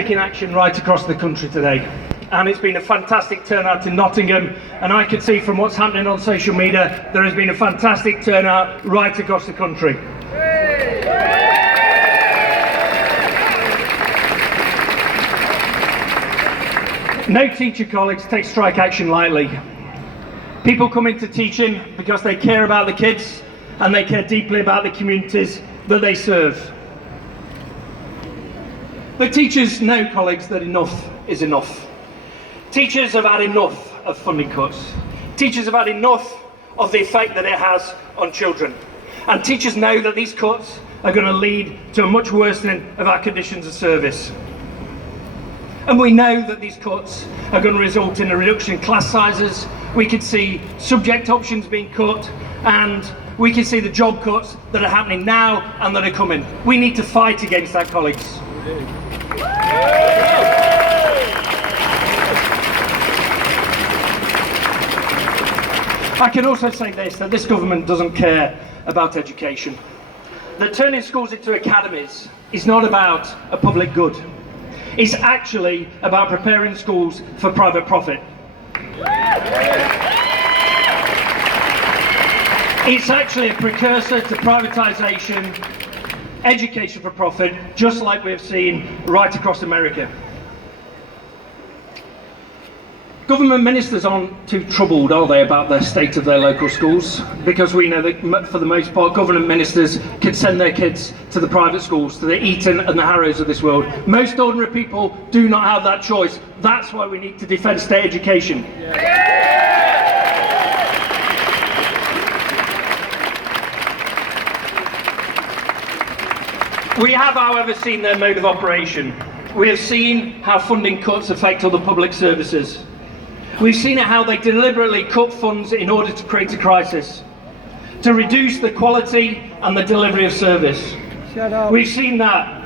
taking action right across the country today, and it's been a fantastic turnout in Nottingham, and I can see from what's happening on social media there has been a fantastic turnout right across the country. No teacher colleagues take strike action lightly. People come into teaching because they care about the kids and they care deeply about the communities that they serve. But teachers know, colleagues, that enough is enough. Teachers have had enough of funding cuts. Teachers have had enough of the effect that it has on children. And teachers know that these cuts are going to lead to a much worsening of our conditions of service. And we know that these cuts are going to result in a reduction in class sizes. We could see subject options being cut, and we can see the job cuts that are happening now and that are coming. We need to fight against that, colleagues. I can also say this, that this government doesn't care about education. That turning schools into academies is not about a public good. It's actually about preparing schools for private profit. It's actually a precursor to privatisation, education for profit, just like we've seen right across America. Government ministers aren't too troubled, are they, about the state of their local schools? Because we know that for the most part, government ministers can send their kids to the private schools, to the Eton and the Harrows of this world. Most ordinary people do not have that choice. That's why we need to defend state education. We have, however, seen their mode of operation. We have seen how funding cuts affect other public services. We've seen how they deliberately cut funds in order to create a crisis, to reduce the quality and the delivery of service. We've seen that.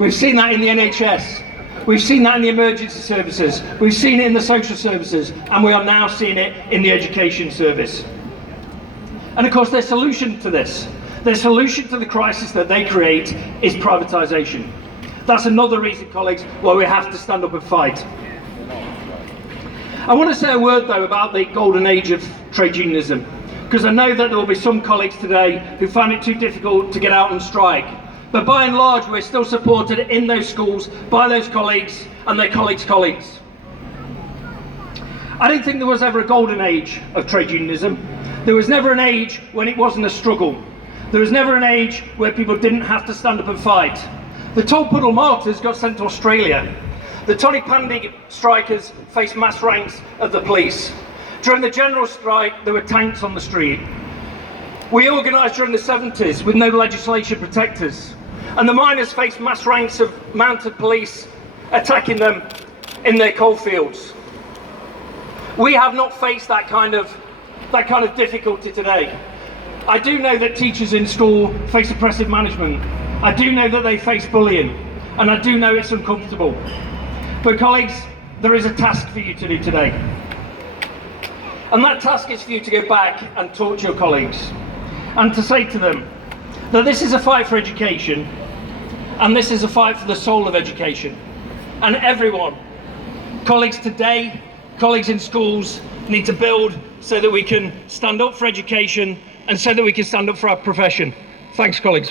We've seen that in the NHS. We've seen that in the emergency services. We've seen it in the social services, and we are now seeing it in the education service. And of course, their solution to this, their solution to the crisis that they create, is privatisation. That's another reason, colleagues, why we have to stand up and fight. I want to say a word, though, about the golden age of trade unionism, because I know that there will be some colleagues today who find it too difficult to get out and strike. But by and large, we're still supported in those schools by those colleagues and their colleagues' colleagues. I don't think there was ever a golden age of trade unionism. There was never an age when it wasn't a struggle. There was never an age where people didn't have to stand up and fight. The Tolpuddle martyrs got sent to Australia. The Tony Pandy strikers faced mass ranks of the police. During the general strike, there were tanks on the street. We organised during the 70s with no legislation to protect us. And the miners faced mass ranks of mounted police attacking them in their coalfields. We have not faced that kind of difficulty today. I do know that teachers in school face oppressive management. I do know that they face bullying. And I do know it's uncomfortable. But colleagues, there is a task for you to do today. And that task is for you to go back and talk to your colleagues and to say to them that this is a fight for education, and this is a fight for the soul of education. And everyone, colleagues today, colleagues in schools, need to build so that we can stand up for education and so that we can stand up for our profession. Thanks, colleagues.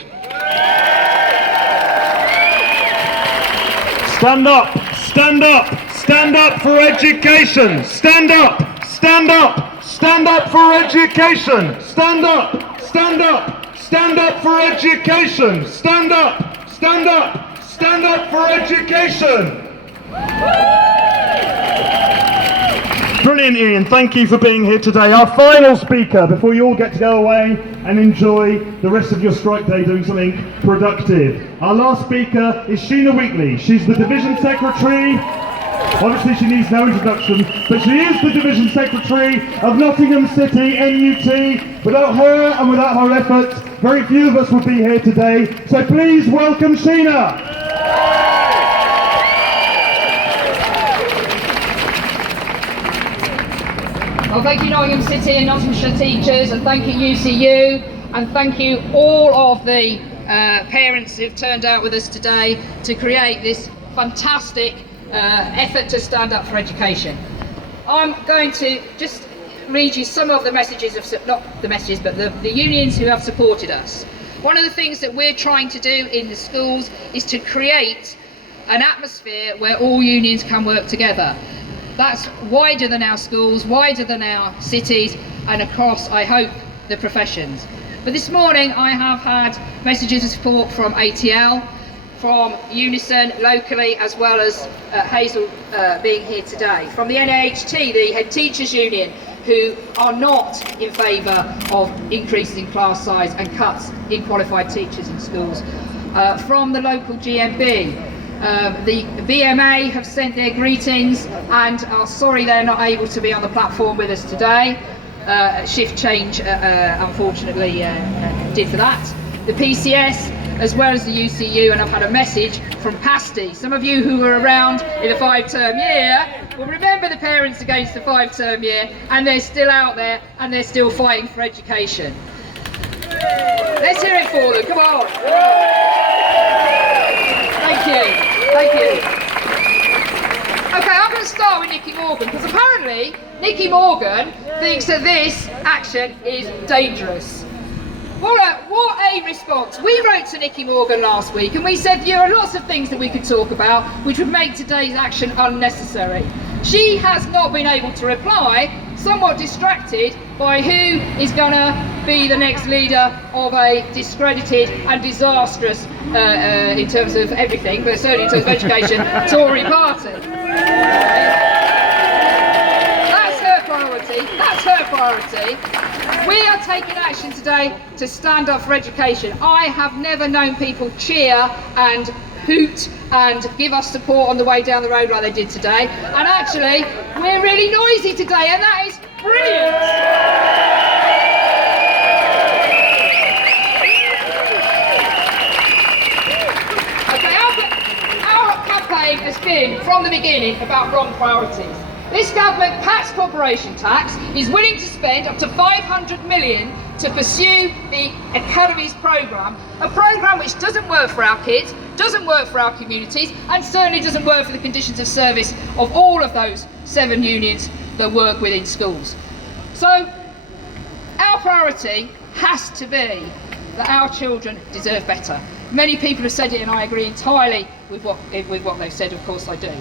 Stand up, stand up, stand up for education. Stand up, stand up, stand up for education. Stand up, stand up, stand up for education. Stand up, stand up, stand up for education. Brilliant, Ian. Thank you for being here today. Our final speaker, before you all get to go away and enjoy the rest of your strike day doing something productive. Our last speaker is Sheila Weekly. She's the Division Secretary. Obviously she needs no introduction, but she is the Division Secretary of Nottingham City, NUT. Without her and without her efforts, very few of us would be here today. So please welcome Sheila. Well, thank you Nottingham City and Nottinghamshire teachers, and thank you UCU, and thank you all of the parents who've turned out with us today to create this fantastic effort to stand up for education. I'm going to just read you some of the messages of, not the messages, but the unions who have supported us. One of the things that we're trying to do in the schools is to create an atmosphere where all unions can work together. That's wider than our schools, wider than our cities, and across, I hope, the professions. But this morning I have had messages of support from ATL, from Unison locally, as well as Hazel being here today, from the NAHT, the Head Teachers Union, who are not in favour of increases in class size and cuts in qualified teachers in schools, from the local GMB. The BMA have sent their greetings and are sorry they're not able to be on the platform with us today. Shift change unfortunately did for that. The PCS, as well as the UCU, and I've had a message from PASTI. Some of you who were around in the 5-term year will remember the Parents Against the 5-term year, and they're still out there and they're still fighting for education. Let's hear it for them, come on. Thank you. Thank you. Okay, I'm going to start with Nicky Morgan, because apparently Nicky Morgan thinks that this action is dangerous. What a response. We wrote to Nicky Morgan last week and we said there are lots of things that we could talk about which would make today's action unnecessary. She has not been able to reply, somewhat distracted by who is going to be the next leader of a discredited and disastrous, in terms of everything, but certainly in terms of education, Tory party. That's her priority. That's her priority. We are taking action today to stand up for education. I have never known people cheer and hoot and give us support on the way down the road like they did today. And actually, we're really noisy today, and that is brilliant. Has been from the beginning about wrong priorities. This government packs corporation tax, is willing to spend up to 500 million to pursue the Academies programme, a programme which doesn't work for our kids, doesn't work for our communities, and certainly doesn't work for the conditions of service of all of those 7 unions that work within schools. So our priority has to be that our children deserve better. Many people have said it, and I agree entirely with what they've said. Of course I do.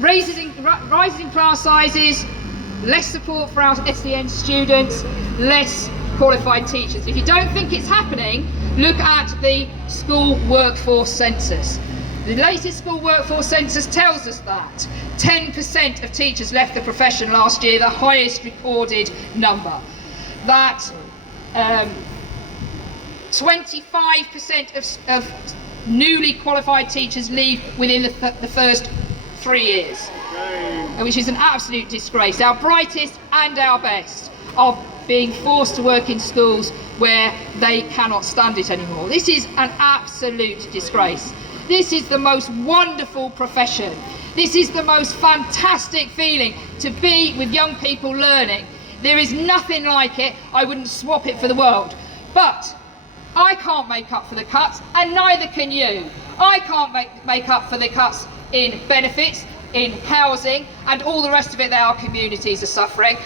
Rising class sizes, less support for our SEN students, less qualified teachers. If you don't think it's happening, look at the school workforce census. The latest school workforce census tells us that 10% of teachers left the profession last year, the highest recorded number. That 25% of newly qualified teachers leave within the first 3 years, which is an absolute disgrace. Our brightest and our best are being forced to work in schools where they cannot stand it anymore. This is an absolute disgrace. This is the most wonderful profession. This is the most fantastic feeling to be with young people learning. There is nothing like it. I wouldn't swap it for the world. But I can't make up for the cuts, and neither can you. I can't make up for the cuts in benefits, in housing, and all the rest of it that our communities are suffering.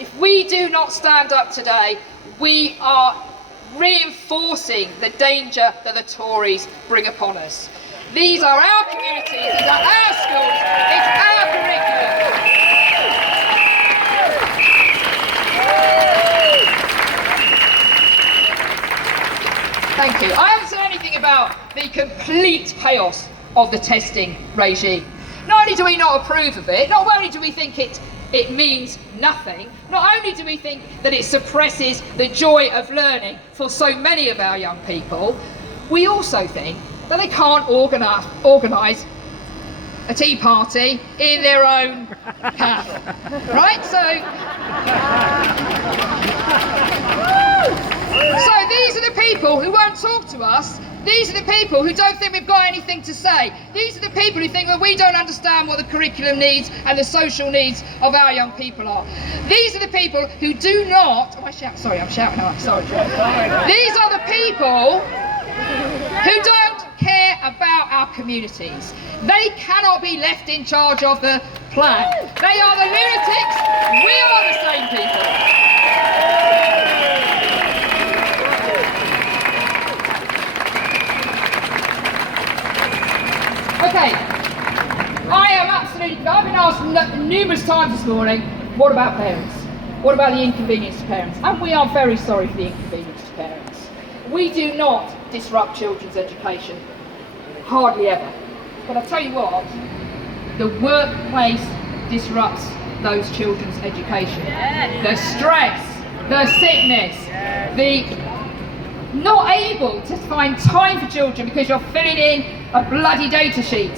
If we do not stand up today, we are reinforcing the danger that the Tories bring upon us. These are our communities, these are our schools, it's our curriculum. Thank you. I haven't said anything about the complete chaos of the testing regime. Not only do we not approve of it, not only do we think it means nothing, not only do we think that it suppresses the joy of learning for so many of our young people, we also think that they can't organise a tea party in their own path. Right? So these are the people who won't talk to us. These are the people who don't think we've got anything to say. These are the people who think that we don't understand what the curriculum needs and the social needs of our young people are. These are the people who do not... Oh, I'm shouting. Sorry. These are the people who don't care about our communities. They cannot be left in charge of the plan. They are the lunatics, we are the sane people. Okay, I've been asked numerous times this morning, what about parents? What about the inconvenience to parents? And we are very sorry for the inconvenience to parents. We do not disrupt children's education, hardly ever. But I tell you what, the workplace disrupts those children's education. The stress, the sickness, the not able to find time for children because you're filling in a bloody data sheet.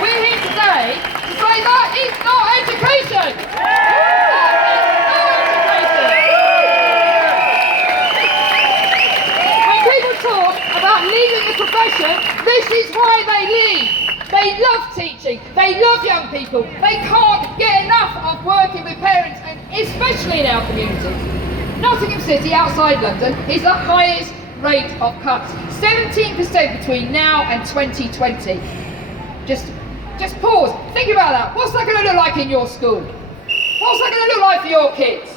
We're here today to say that is not education. When people talk about leaving the profession, this is why they leave. They love teaching, they love young people, they can't get enough of working with parents, and especially in our communities. Nottingham City, outside London, is the highest rate of cuts. 17% between now and 2020. Just pause, think about that. What's that going to look like in your school? What's that going to look like for your kids?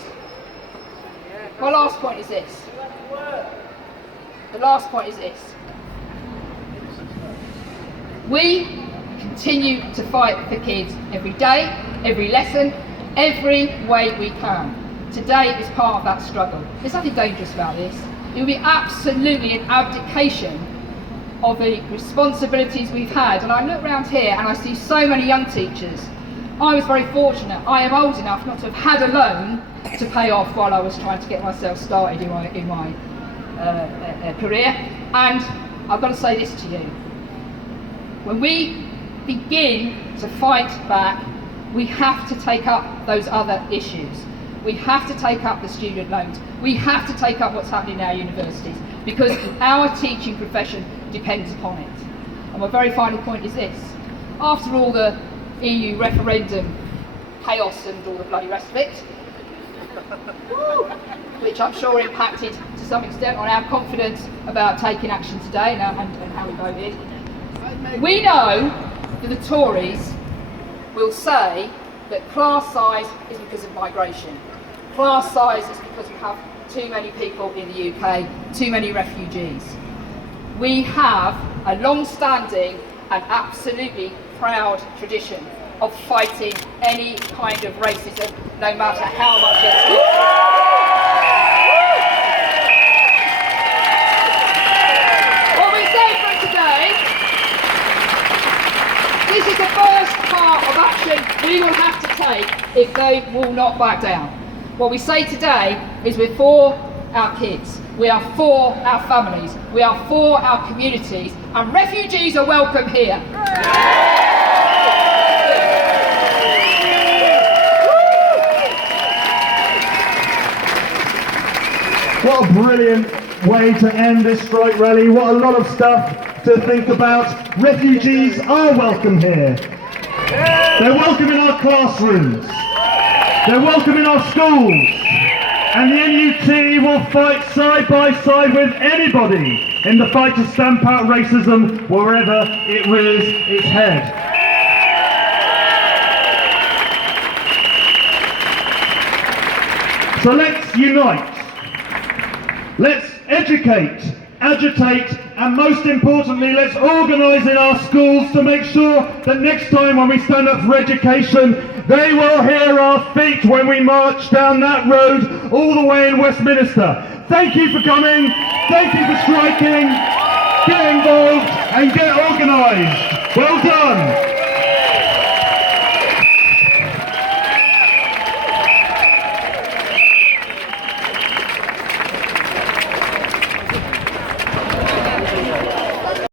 My last point is this. The last point is this. We continue to fight for kids every day, every lesson, every way we can. Today is part of that struggle. There's nothing dangerous about this. It will be absolutely an abdication of the responsibilities we've had. And I look around here and I see so many young teachers. I was very fortunate. I am old enough not to have had a loan to pay off while I was trying to get myself started in my career. And I've got to say this to you. When we begin to fight back, we have to take up those other issues. We have to take up the student loans. We have to take up what's happening in our universities, because our teaching profession depends upon it. And my very final point is this. After all the EU referendum chaos and all the bloody rest of it, which I'm sure impacted to some extent on our confidence about taking action today and how we voted, we know that the Tories will say that class size is because of migration. Class size is because we have too many people in the UK, too many refugees. We have a long-standing and absolutely proud tradition of fighting any kind of racism, no matter how much it's what we say from today, this is the first part of action we will have to take if they will not back down. What we say today is we're for our kids, we are for our families, we are for our communities, and refugees are welcome here. What a brilliant way to end this strike rally. What a lot of stuff to think about. Refugees are welcome here. They're welcome in our classrooms. They're welcome in our schools. And the NUT will fight side by side with anybody in the fight to stamp out racism wherever it rears its head. So let's unite. Let's educate, agitate, and most importantly, let's organise in our schools to make sure that next time when we stand up for education, they will hear our feet when we march down that road all the way in Westminster. Thank you for coming, thank you for striking, get involved and get organised. Well done.